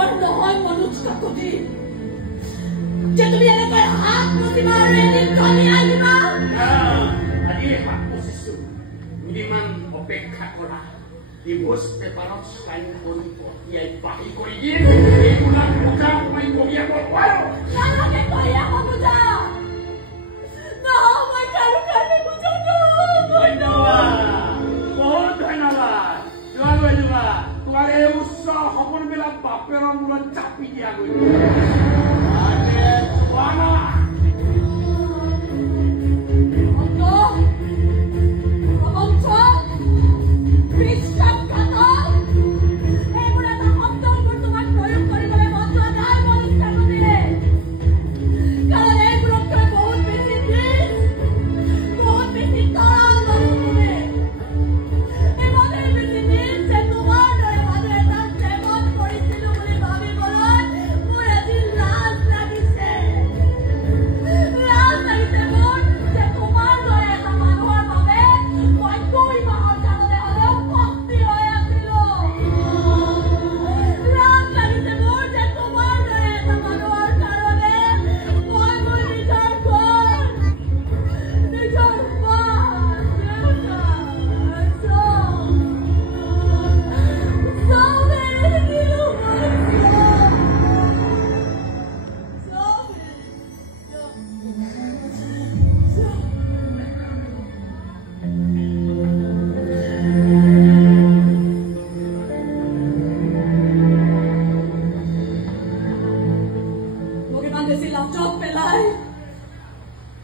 বৰ নহয় মনোজ কাকতি যে তুমি এনেকৈ হাত মুঠিবা আৰু এদিন কমি আহিবা আজি হাত মুচিছো দুদিনমান অপেক্ষা কৰা ডিভোৰ্স পেপাৰত সাইন কৰি পঠিয়াই বাহি কৰি দিয়ে এইবিলাক বুজা মই কহিয়াব পাৰো নালাগে কহিয়াব বুজা নহয় মই কাৰো কাৰণে বুজানো ধন্যবাদ বহুত ধন্যবাদ যোৱা গৈ যোৱা তোমাৰ এই উচ্চ সপোনবিলাক বাপেৰৰ মূৰত চাপি দিয়া গৈ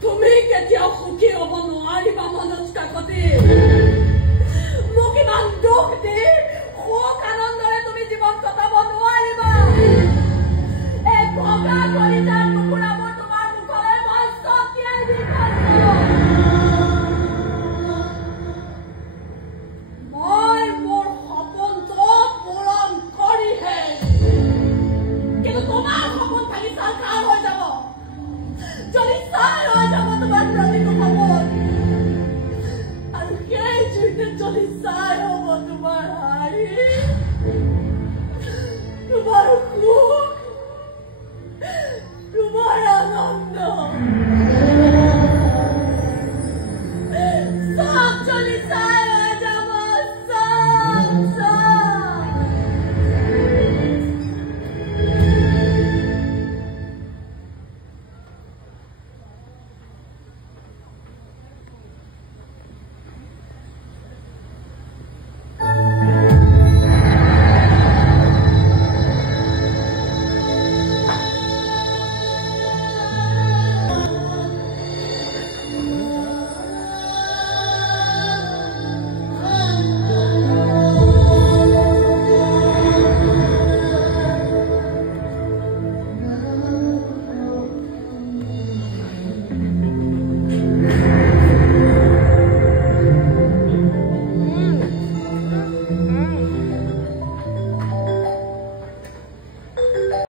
তুমি কেতিয়াও সুখী হ'ব নোৱাৰিবা মনোজ কাকতি